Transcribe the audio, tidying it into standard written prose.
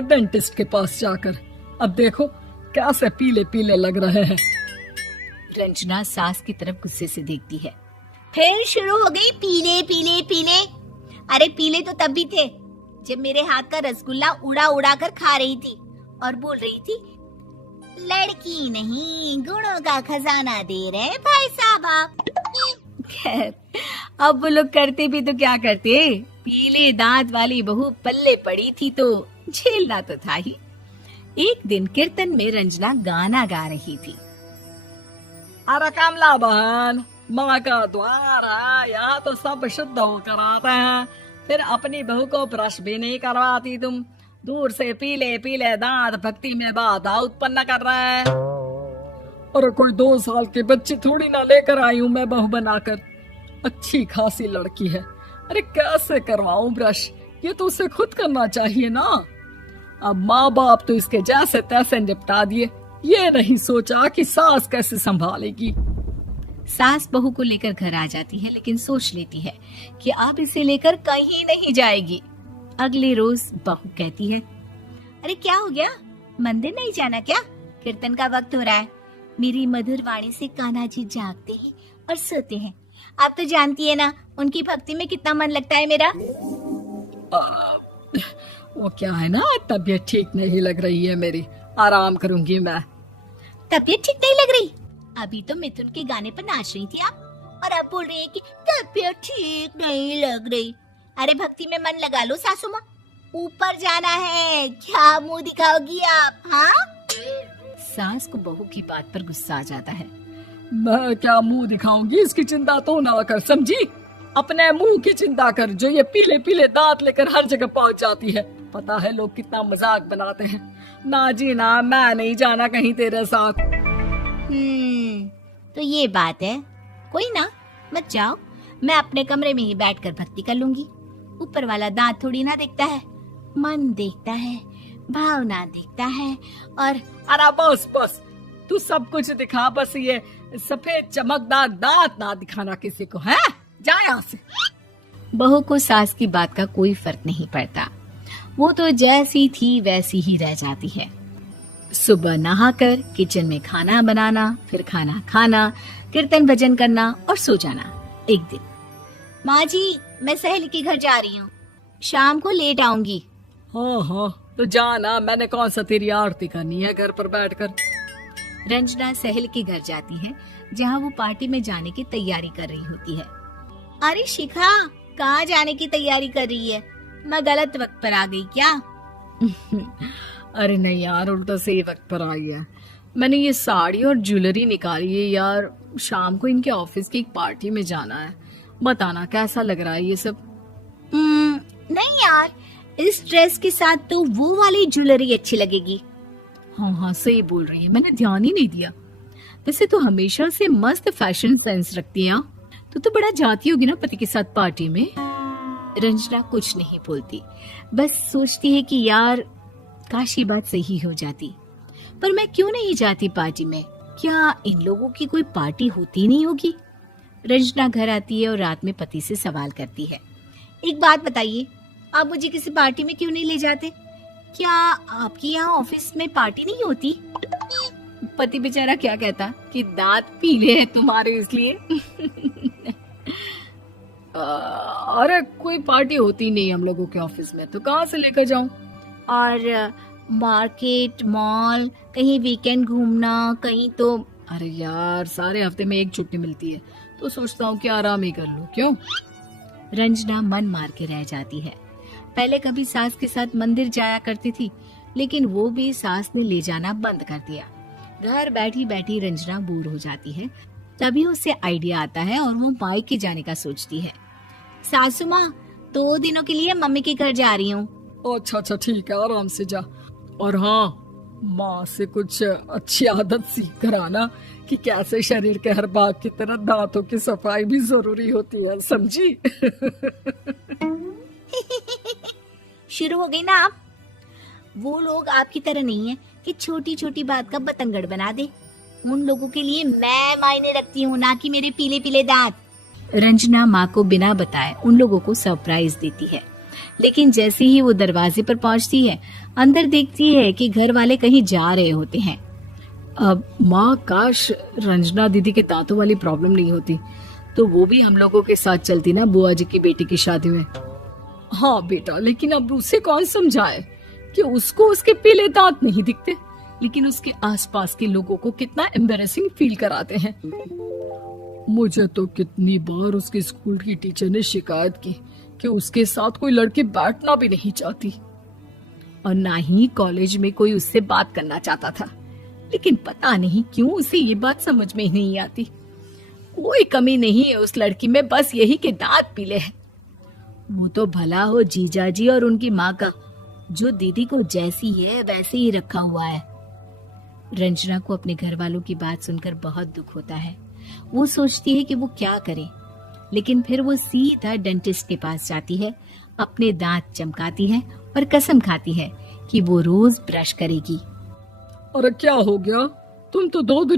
था डेंटिस्ट के पास जाकर। अब देखो कैसे पीले पीले लग रहे हैं। रंजना सास की तरफ गुस्से से देखती है। फिर शुरू हो गई पीले पीले पीले। अरे पीले तो तब भी थे जब मेरे हाथ का रसगुल्ला उड़ा उड़ा कर खा रही थी और बोल रही थी, लड़की नहीं गुणों का खजाना दे रहे भाई साहब आप। खैर अब वो लोग करते भी तो क्या करते, पीले दांत वाली बहू पल्ले पड़ी थी तो झेलना तो था ही। एक दिन कीर्तन में रंजना गाना गा रही थी। अरे कमला बहन, माँ का द्वार है, यहाँ तो सब शुद्ध होकर आते हैं, फिर अपनी बहू को ब्रश भी नहीं करवाती तुम। दूर से पीले पीले दांत भक्ति में बाधा उत्पन्न कर रहे हैं। अरे कोई 2 साल के बच्चे थोड़ी ना लेकर आई हूँ मैं बहू बनाकर। अच्छी खासी लड़की है, अरे कैसे करवाऊं ब्रश, ये तो उसे खुद करना चाहिए ना। अब माँ बाप तो इसके जैसे तैसे निपटा दिए, ये नहीं सोचा कि सास कैसे संभालेगी। सास बहू को लेकर घर आ जाती है, लेकिन सोच लेती है कि अब इसे लेकर कहीं नहीं जाएगी। अगले रोज बहू कहती है, अरे क्या हो गया, मंदिर नहीं जाना क्या? कीर्तन का वक्त हो रहा है। मेरी मधुर वाणी से कान्हा जी जागते हैं और सोते हैं। आप तो जानती है ना उनकी भक्ति में कितना मन लगता है मेरा। वो क्या है ना, तबीयत ठीक नहीं लग रही है मेरी, आराम करूंगी मैं। तबीयत ठीक नहीं लग रही? अभी तो मिथुन के गाने पर नाच रही थी आप, और अब बोल रही है कि तबीयत ठीक नहीं लग रही। अरे भक्ति में मन लगा लो सासू माँ, ऊपर जाना है, क्या मुंह दिखाओगी आप? हाँ? सास को बहू की बात पर गुस्सा आ जाता है। मैं क्या मुंह दिखाऊंगी, इसकी चिंता तो ना कर, समझी? अपने मुंह की चिंता कर, जो ये पीले पीले दांत लेकर हर जगह पहुंच जाती है। पता है लोग कितना मजाक बनाते हैं। ना जी ना, मैं नहीं जाना कहीं तेरे साथ। तो ये बात है, कोई ना, मत जाओ, मैं अपने कमरे में ही बैठकर भक्ति कर लूंगी। ऊपर वाला दांत थोड़ी ना देखता है, मन देखता है, भावना देखता है। और अरे बस बस, तू सब कुछ दिखा, बस ये सफेद चमकदार दांत ना दिखाना किसी को, है? जा यहाँ से। बहू को सास की बात का कोई फर्क नहीं पड़ता, वो तो जैसी थी वैसी ही रह जाती है। सुबह नहाकर किचन में खाना बनाना, फिर खाना खाना, कीर्तन भजन करना और सो जाना। एक दिन, माँ जी मैं सहेली के घर जा रही हूँ, शाम को लेट आऊंगी। हाँ हाँ तो जाना, मैंने कौन सा तेरी आरती करनी है घर पर बैठकर। रंजना सहेली के घर जाती है, जहाँ वो पार्टी में जाने की तैयारी कर रही होती है। अरे शिखा, कहाँ जाने की तैयारी कर रही है? मैं गलत वक्त पर आ गई क्या? अरे नहीं यार, उल्टा सही वक्त पर आई है। मैंने ये साड़ी और ज्वेलरी निकाली है यार, शाम को इनके ऑफिस की एक पार्टी में जाना है। बताना कैसा लग रहा है ये सब? नहीं यार, इस ड्रेस के साथ तो वो वाली ज्वेलरी अच्छी लगेगी। हाँ हाँ सही बोल रही है, मैंने ध्यान ही नहीं दिया। वैसे तो हमेशा से मस्त फैशन सेंस रखती है। तो बड़ा जाती होगी ना पति के साथ पार्टी में। रंजना कुछ नहीं बोलती, बस सोचती है कि यार काश ये बात सही हो जाती, पर मैं क्यों नहीं जाती पार्टी में? क्या इन लोगों की कोई पार्टी होती नहीं होगी? रंजना घर आती है और रात में पति से सवाल करती है, एक बात बताइए, आप मुझे किसी पार्टी में क्यों नहीं ले जाते? क्या आपकी यहाँ ऑफिस में पार्टी नहीं होती? पति बेचारा क्या कहता कि दांत पीले हैं तुम्हारे इसलिए। अरे कोई पार्टी होती नहीं हम लोगों के ऑफिस में, तो कहाँ से लेकर जाऊं? और मार्केट, मॉल, कहीं वीकेंड घूमना, कहीं तो। अरे यार सारे हफ्ते में एक छुट्टी मिलती है, तो सोचता हूँ कि आराम ही कर लूं। क्यों? रंजना मन मार के रह जाती है। पहले कभी सास के साथ मंदिर जाया करती थी, लेकिन वो भी सास ने ले जाना बंद कर दिया। घर बैठी बैठी रंजना बोर हो जाती है। तभी उसे आइडिया आता है और वो मायके जाने का सोचती है। सासू माँ, 2 दिनों के लिए मम्मी के घर जा रही हूँ। अच्छा अच्छा ठीक है, आराम से जा। और हाँ, माँ से कुछ अच्छी आदत सीख कर आना कि कैसे शरीर के हर भाग की तरह दांतों की सफाई भी जरूरी होती है, समझी? शुरू हो गई ना आप? वो लोग आपकी तरह नहीं है कि छोटी छोटी बात का बतंगड़ बना दे। उन लोगों के लिए मैं मायने रखती हूँ, ना कि मेरे पीले पीले दांत। रंजना माँ को बिना बताए उन लोगों को सरप्राइज देती है लेकिन जैसे ही वो दरवाजे पर पहुंचती है, अंदर देखती है कि घर वाले कहीं जा रहे होते हैं। अब माँ, काश रंजना दीदी के दांतों वाली प्रॉब्लम नहीं होती तो वो भी हम लोगों के साथ चलती ना बुआ जी की बेटी की शादी में। हाँ बेटा, लेकिन अब उसे कौन समझाए कि उसको उसके पीले दांत नहीं दिखते, लेकिन उसके आसपास के लोगों को कितना एम्बैरेसिंग फील कराते हैं। मुझे तो कितनी बार उसके स्कूल की टीचर ने शिकायत की कि उसके साथ कोई लड़की बैठना भी नहीं चाहती और ना ही कॉलेज में कोई उससे बात करना चाहता था, लेकिन पता नहीं क्यों उसे ये बात समझ में ही नहीं आती। कोई कमी नहीं है उस लड़की में, बस यही कि दांत पीले हैं। वो तो भला हो जीजा जी और उनकी माँ का, जो दीदी को जैसी है वैसे ही रखा हुआ है। रंजना को अपने घर वालों की बात सुनकर बहुत दुख होता है। वो सोचती है कि वो क्या करे, लेकिन फिर वो सीधा डेंटिस्ट के पास जाती है, अपने दांत चमकाती है और कसम खाती है कि वो रोज ब्रश करेगी। अरे क्या हो गया, तुम तो 2 दिन